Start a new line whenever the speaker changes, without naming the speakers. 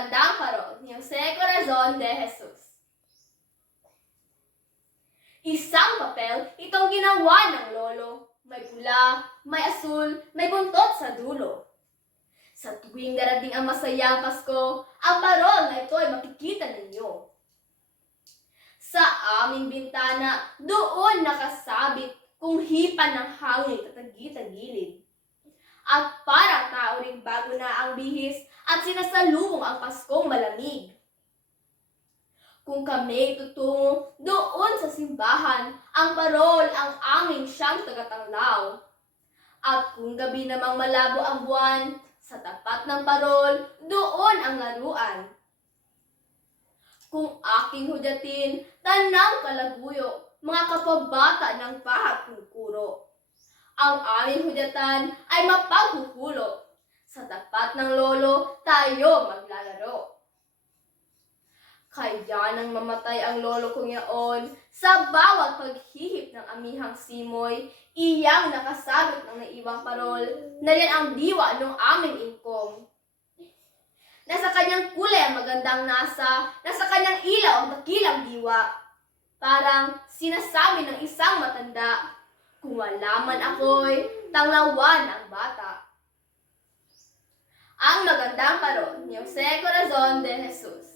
magandang parol ni Jose Corazon de Jesus. Isang papel itong ginawa ng lolo. May pula, may asul, may buntot sa dulo. Sa tuwing darating ang masayang Pasko, ang parol na ito ay makikita ninyo. Sa aming bintana, doon nakasabit kung hipan ng hangin katagi-tagilid. Bago na ang bihis at sinasalubong ang Paskong malamig. Kung kami tutungo doon sa simbahan, ang parol ang aming siyang tagatanglaw. At kung gabi namang malabo ang buwan, sa tapat ng parol, doon ang laruan. Kung aking hudyatin, tanang kalaguyo, mga kapabata ng pahat kuro. Ang aming hudyatan ay mapaghuhulo. Tapat ng lolo, tayo maglalaro. Kaya nang mamatay ang lolo kong yaon, sa bawat paghihip ng amihang simoy, iyang nakasabit ng naiwang parol, na yan ang diwa ng aming ingkong. Nasa kanyang kulay ang magandang nasa, nasa kanyang ilaw ang dakilang diwa. Parang sinasabi ng isang matanda, kung wala man ako'y tanglawan ang bata. Ang magandang parol